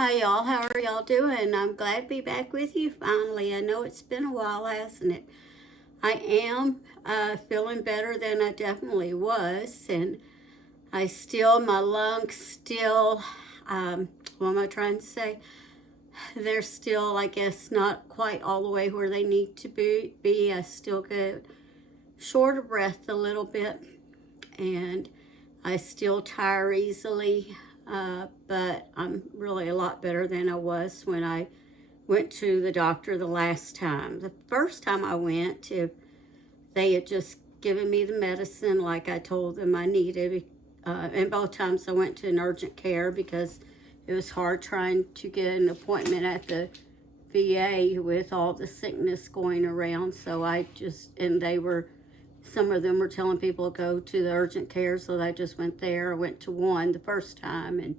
Hi y'all, how are y'all doing? I'm glad to be back with you finally. I know it's been a while, hasn't it? I am feeling better than I definitely was, and my lungs still, what am I trying to say? They're still, I guess, not quite all the way where they need to be. I still get short of breath a little bit, and I still tire easily, but I'm really a lot better than I was when I went to the doctor the last time. The first time I went, if they had just given me the medicine like I told them I needed, and both times I went to an urgent care because it was hard trying to get an appointment at the VA with all the sickness going around. So some of them were telling people to go to the urgent care, so I just went there. I went to one the first time, and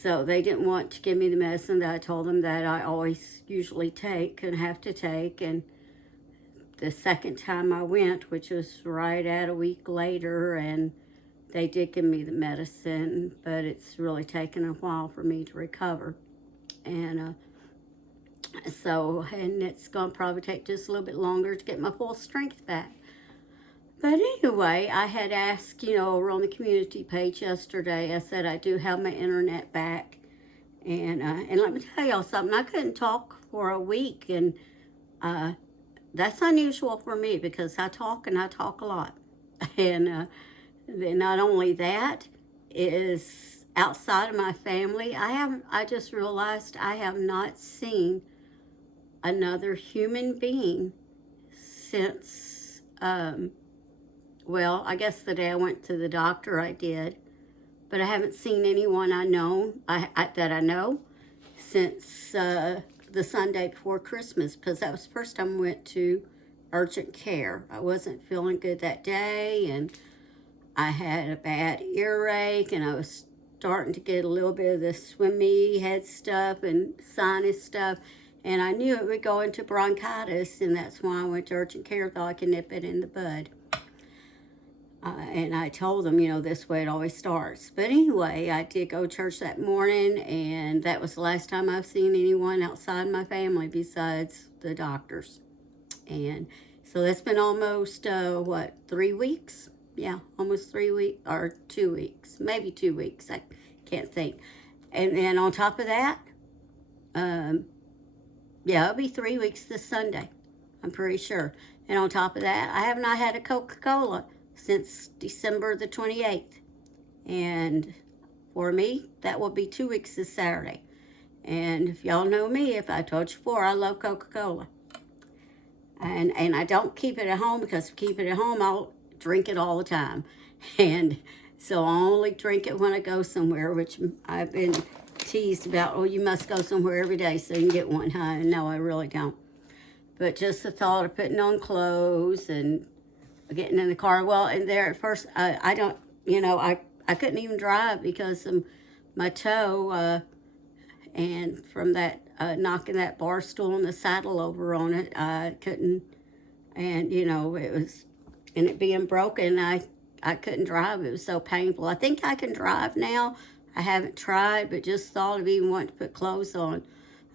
so they didn't want to give me the medicine that I told them that I always usually take and have to take. And the second time I went, which was right at a week later, and they did give me the medicine, but it's really taken a while for me to recover. And it's going to probably take just a little bit longer to get my full strength back. But anyway, I had asked, over on the community page yesterday, I said I do have my internet back. And let me tell y'all something, I couldn't talk for a week, and that's unusual for me because I talk and I talk a lot. And then not only that, is outside of my family, I just realized I have not seen another human being since, I guess the day I went to the doctor I did, but I haven't seen anyone that I know since the Sunday before Christmas, because that was the first time I went to urgent care. I wasn't feeling good that day, and I had a bad earache, and I was starting to get a little bit of the swimmy head stuff and sinus stuff, and I knew it would go into bronchitis, and that's why I went to urgent care, thought I could nip it in the bud. And I told them, this way it always starts. But anyway, I did go to church that morning, and that was the last time I've seen anyone outside my family besides the doctors. And so that's been almost, 3 weeks? Yeah, almost 3 weeks, or 2 weeks, maybe 2 weeks. I can't think. And then on top of that, it'll be 3 weeks this Sunday, I'm pretty sure. And on top of that, I have not had a Coca-Cola since December the 28th. And for me, that will be 2 weeks this Saturday. And if y'all know me, if I told you before, I love Coca-Cola. And I don't keep it at home, because if I keep it at home, I'll drink it all the time. And so I only drink it when I go somewhere, which I've been teased about, oh, you must go somewhere every day so you can get one, huh? And no, I really don't. But just the thought of putting on clothes and getting in the car. Well, and there at first, I couldn't even drive because of my toe, and from that, knocking that bar stool and the saddle over on it, I couldn't, and, it being broken, I couldn't drive. It was so painful. I think I can drive now. I haven't tried, but just thought of even wanting to put clothes on.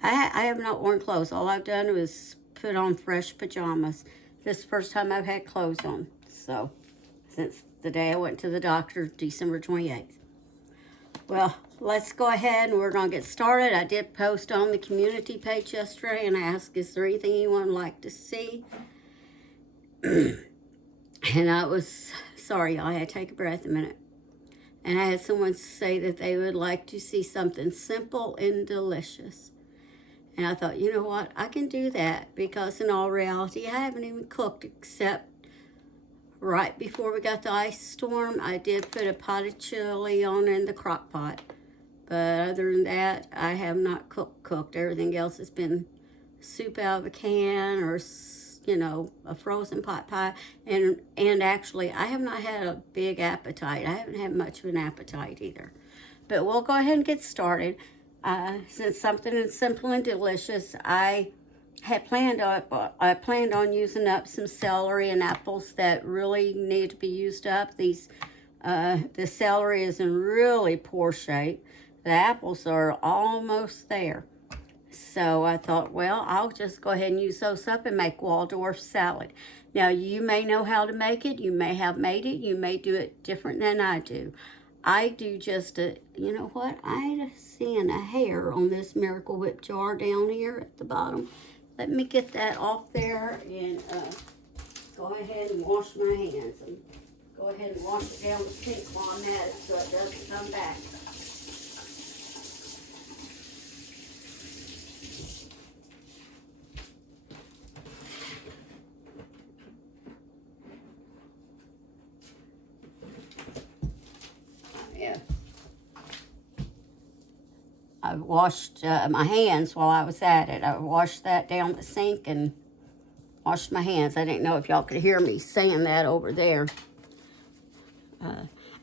I have not worn clothes. All I've done was put on fresh pajamas. This is the first time I've had clothes on. So, since the day I went to the doctor, December 28th. Well, let's go ahead and we're going to get started. I did post on the community page yesterday and asked, is there anything anyone would like to see? And I was, sorry, y'all, I had to take a breath a minute. And I had someone say that they would like to see something simple and delicious. And I thought, you know what, I can do that, because in all reality, I haven't even cooked except right before we got the ice storm. I did put a pot of chili on in the crock pot. But other than that, I have not cooked. Everything else has been soup out of a can, or, a frozen pot pie. And actually, I have not had a big appetite. I haven't had much of an appetite either. But we'll go ahead and get started. Since something is simple and delicious, I planned on using up some celery and apples that really need to be used up. The celery is in really poor shape. The apples are almost there. So I thought, well, I'll just go ahead and use those up and make Waldorf salad. Now, you may know how to make it. You may have made it. You may do it different than I do. I do just a, you know what? I'm seeing a hair on this Miracle Whip jar down here at the bottom. Let me get that off there and go ahead and wash my hands. And go ahead and wash it down the sink while I'm at it so it doesn't come back. Yeah. I washed my hands while I was at it. I washed that down the sink and washed my hands. I didn't know if y'all could hear me saying that over there.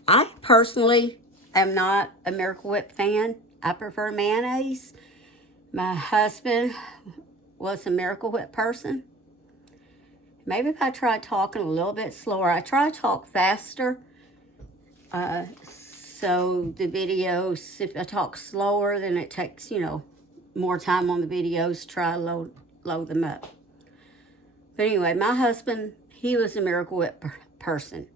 I personally am not a Miracle Whip fan. I prefer mayonnaise. My husband was a Miracle Whip person. Maybe if I try talking a little bit slower. I try to talk faster. So the videos, if I talk slower, then it takes, more time on the videos to try to load them up. But anyway, my husband, he was a Miracle Whip person.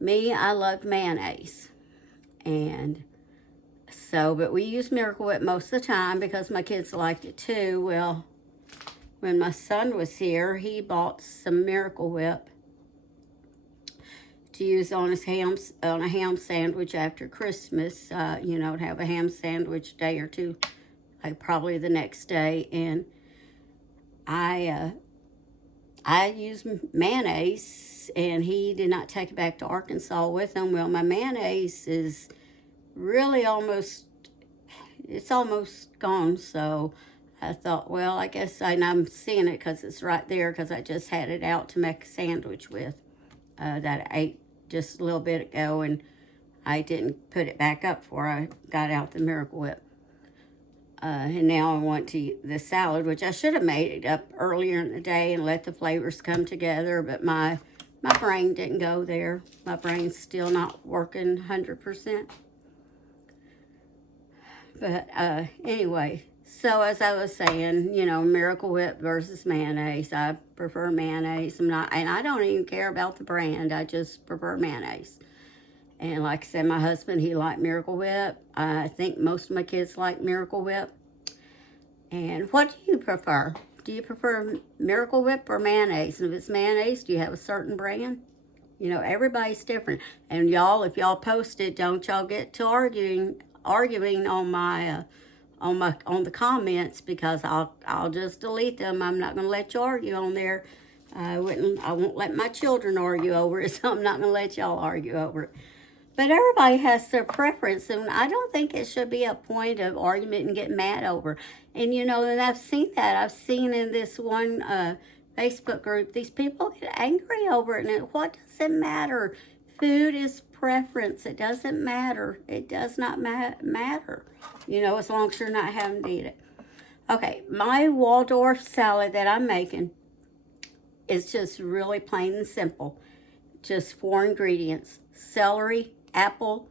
Me, I loved mayonnaise. And so, but we used Miracle Whip most of the time because my kids liked it too. Well, when my son was here, he bought some Miracle Whip to use on a ham sandwich after Christmas. To have a ham sandwich a day or two, like probably the next day. And I used mayonnaise, and he did not take it back to Arkansas with him. Well, my mayonnaise is really almost gone. So I thought, well, I guess I'm seeing it because it's right there because I just had it out to make a sandwich with that I ate just a little bit ago, and I didn't put it back up before I got out the Miracle Whip. And now I want to eat the salad, which I should have made it up earlier in the day and let the flavors come together, but my brain didn't go there. My brain's still not working 100%. But anyway, so as I was saying, Miracle Whip versus mayonnaise. I prefer mayonnaise. And I don't even care about the brand. I just prefer mayonnaise. And like I said, my husband, he liked Miracle Whip. I think most of my kids like Miracle Whip. And what do you prefer? Do you prefer Miracle Whip or mayonnaise? And if it's mayonnaise, do you have a certain brand? Everybody's different. And y'all, if y'all post it, don't y'all get to arguing on my on the comments, because I'll just delete them. I'm not going to let you argue on there. I won't let my children argue over it, so I'm not going to let y'all argue over it. But everybody has their preference, and I don't think it should be a point of argument and get mad over. And and I've seen that. I've seen in this one Facebook group, these people get angry over it. And what does it matter? Food is preference. It doesn't matter. It does not matter. As long as you're not having to eat it. Okay, my Waldorf salad that I'm making is just really plain and simple. Just 4 ingredients: celery, apple,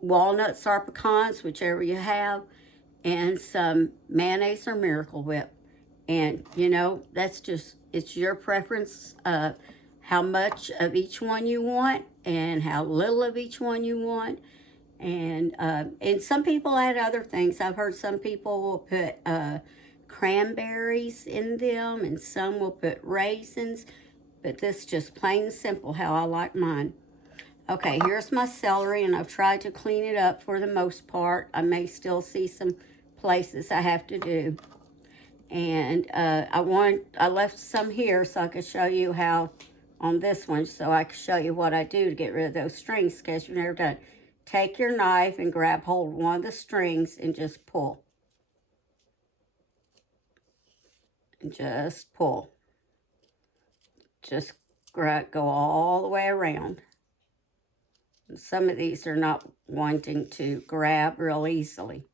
walnuts or pecans, whichever you have, and some mayonnaise or Miracle Whip. And, it's your preference how much of each one you want and how little of each one you want. And some people add other things. I've heard some people will put cranberries in them, and some will put raisins. But this is just plain and simple how I like mine. Okay, here's my celery, and I've tried to clean it up for the most part. I may still see some places I have to do. And I left some here so I could show you how on this one, so I can show you what I do to get rid of those strings, in case you've never done it. Take your knife and grab hold of one of the strings and just pull. And just pull. Just go all the way around. And some of these are not wanting to grab real easily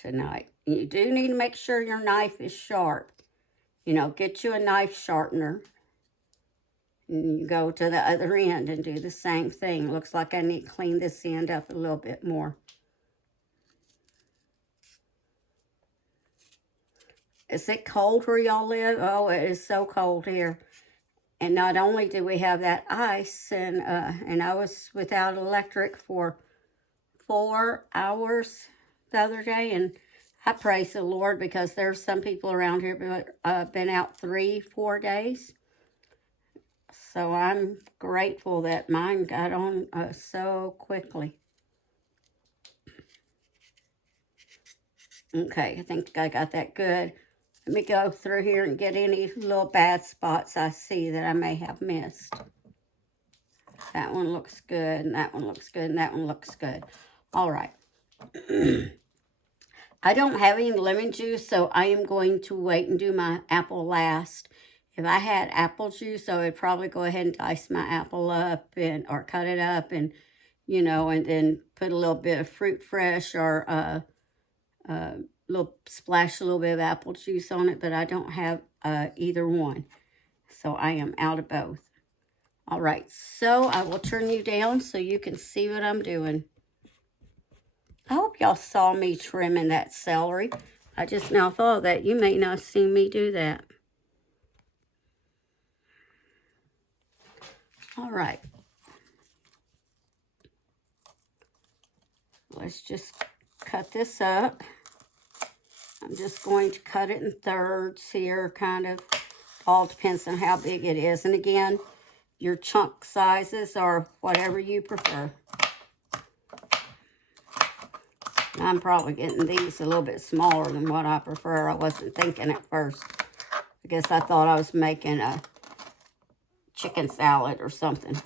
tonight. You do need to make sure your knife is sharp. Get you a knife sharpener. And you go to the other end and do the same thing. Looks like I need to clean this end up a little bit more. Is it cold where y'all live? Oh, it is so cold here. And not only do we have that ice, and I was without electric for 4 hours the other day, and I praise the Lord because there's some people around here been out 3-4 days. So I'm grateful that mine got on so quickly. Okay, I think I got that good. Let me go through here and get any little bad spots I see that I may have missed. That one looks good, and that one looks good, and that one looks good. All right. I don't have any lemon juice, so I am going to wait and do my apple last. If I had apple juice, I would probably go ahead and dice my apple up or cut it up and, you know, and then put a little bit of fruit fresh or splash a little bit of apple juice on it, but I don't have either one. So I am out of both. All right, so I will turn you down so you can see what I'm doing. I hope y'all saw me trimming that celery. I just now thought of that. You may not have seen me do that. All right. Let's just cut this up. I'm just going to cut it in thirds here, kind of. All depends on how big it is. And again, your chunk sizes are whatever you prefer. I'm probably getting these a little bit smaller than what I prefer. I wasn't thinking at first. I guess I thought I was making a chicken salad or something.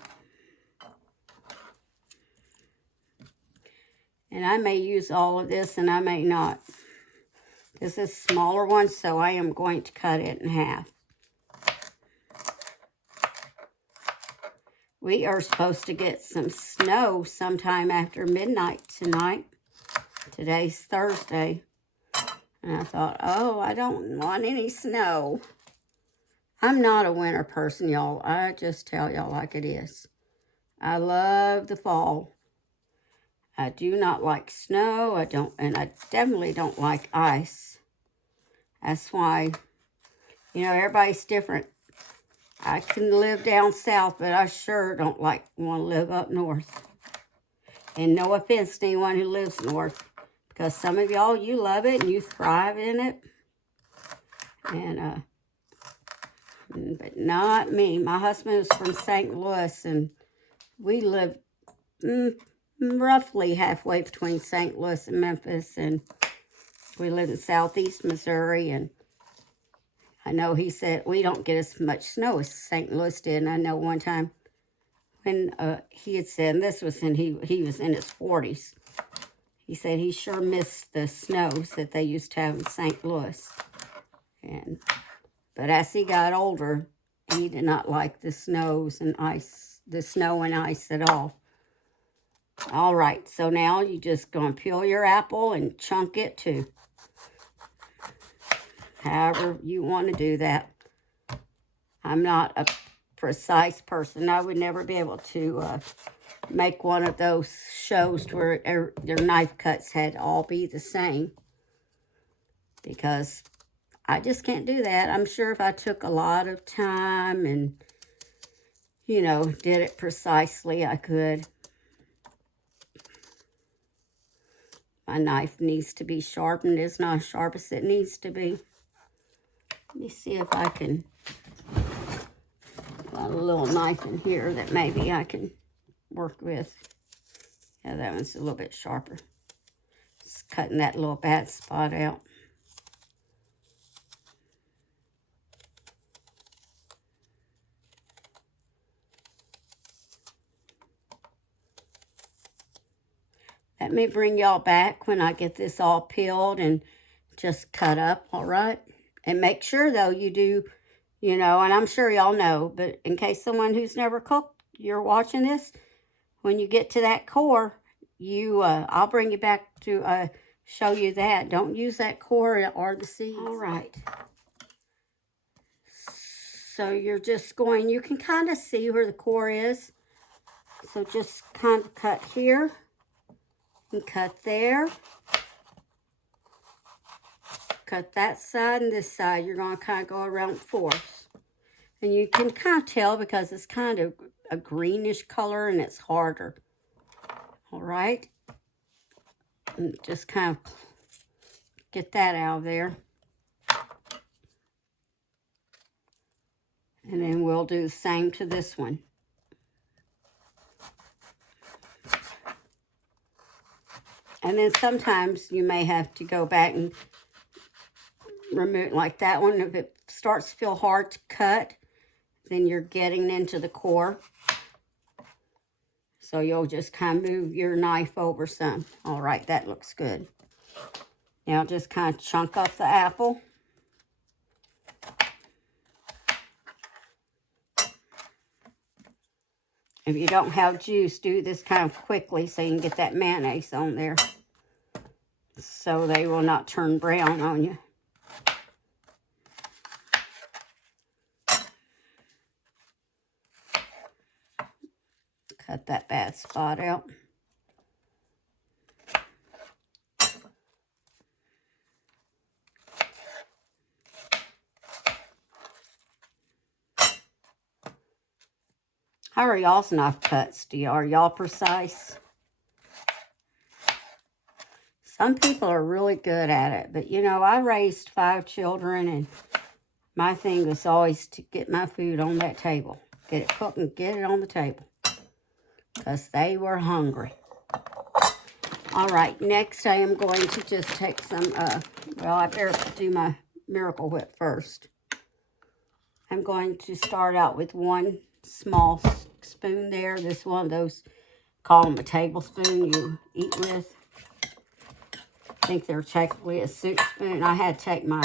And I may use all of this and I may not. This is a smaller one, so I am going to cut it in half. We are supposed to get some snow sometime after midnight tonight. Today's Thursday. And I thought, oh, I don't want any snow. I'm not a winter person, y'all. I just tell y'all like it is. I love the fall. I do not like snow. And I definitely don't like ice. That's why, you know, everybody's different. I can live down south, but I sure don't want to live up north. And no offense to anyone who lives north, because some of y'all, you love it and you thrive in it. And, but not me. My husband was from St. Louis, and we lived roughly halfway between St. Louis and Memphis, and we lived in southeast Missouri, and I know he said we don't get as much snow as St. Louis did, and I know one time when he had said, and this was he was in his 40s, he said he sure missed the snows that they used to have in St. Louis. But as he got older, he did not like the snow and ice at all. All right, so now you're just going to peel your apple and chunk it too. However you want to do that. I'm not a precise person. I would never be able to make one of those shows where their knife cuts had to all be the same, because I just can't do that. I'm sure if I took a lot of time and, you know, did it precisely, I could. My knife needs to be sharpened. It's not as sharp as it needs to be. Let me see if I can got a little knife in here that maybe I can work with. Yeah, that one's a little bit sharper. Just cutting that little bad spot out. Let me bring y'all back when I get this all peeled and just cut up, all right? And make sure, though, you do, you know, and I'm sure y'all know, but in case someone who's never cooked, you're watching this, when you get to that core, I'll bring you back to show you that. Don't use that core or the seeds. All right. So you're just going, you can kind of see where the core is. So just kind of cut here and cut there. Cut that side and this side. You're going to kind of go around fourths. And you can kind of tell because it's kind of a greenish color and it's harder. All right. And just kind of get that out of there. And then we'll do the same to this one. And then sometimes you may have to go back and remove, like that one. If it starts to feel hard to cut, then you're getting into the core. So you'll just kind of move your knife over some. All right, that looks good. Now just kind of chunk up the apple. If you don't have juice, do this kind of quickly so you can get that mayonnaise on there, so they will not turn brown on you. Cut that bad spot out. How are y'all's knife cuts? Are y'all precise? Some people are really good at it, but you know, I raised 5 children and my thing was always to get my food on that table. Get it cooked and get it on the table because they were hungry. All right, next I am going to just take some, well, I better do my Miracle Whip first. I'm going to start out with 1 small spoon there. This one of those, call them a tablespoon you eat with. I think they're technically a soup spoon. I had to take my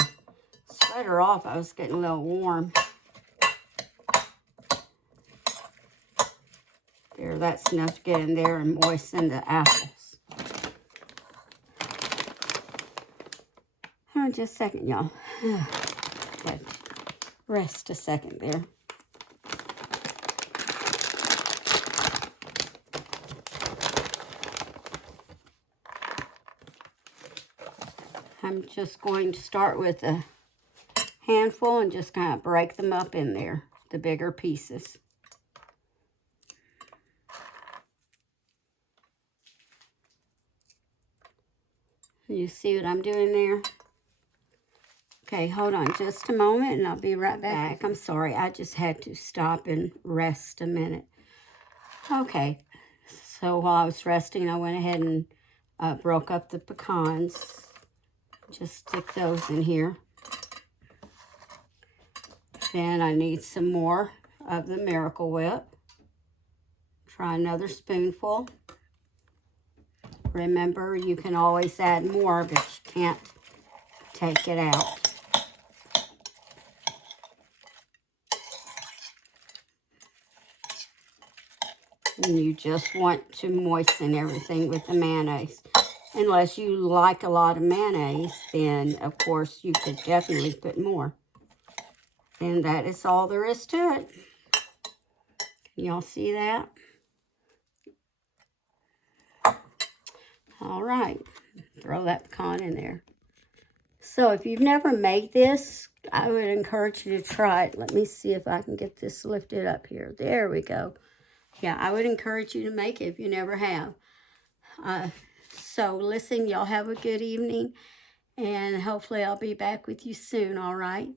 sweater off. I was getting a little warm. There, that's enough to get in there and moisten the apples. Hold on just a second, y'all. Rest a second there. I'm just going to start with a handful and just kind of break them up in there, the bigger pieces. You see what I'm doing there? Okay, hold on just a moment and I'll be right back. I'm sorry, I just had to stop and rest a minute. Okay, so while I was resting, I went ahead and broke up the pecans. Just stick those in here. Then I need some more of the Miracle Whip. Try another spoonful. Remember, you can always add more, but you can't take it out. And you just want to moisten everything with the mayonnaise. Unless you like a lot of mayonnaise, then of course you could definitely put more. And that is all there is to it. Can y'all see that? All right, throw that pecan in there. So if you've never made this, I would encourage you to try it. Let me see if I can get this lifted up here. There we go. Yeah, I would encourage you to make it if you never have. So listen, y'all have a good evening, and hopefully I'll be back with you soon, all right?